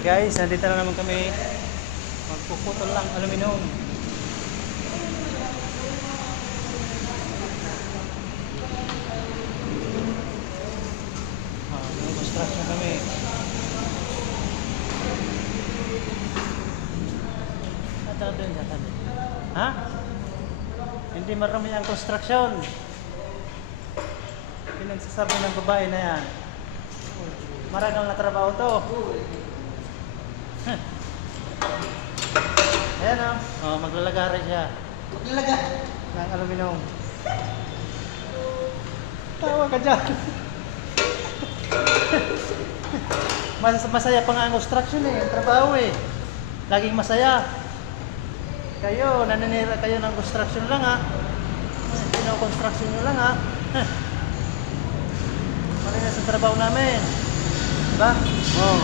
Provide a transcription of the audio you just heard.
Guys, nandito na naman kami. Magpuputol lang aluminum. May construction kami. Ha? Hindi marami ang construction. Pinagsasabi ng babae na yan. Maragang na trabaho to. Ayan o. Oh, maglalagari siya. Maglalagay. Ng aluminum. Tawa ka dyan. Masaya pa nga ang construction eh. Ang trabaho eh. Laging masaya. Kayo, naninira kayo ng construction lang ha. Construction nyo lang ha. Mali na sa trabaho namin. Diba? Oh.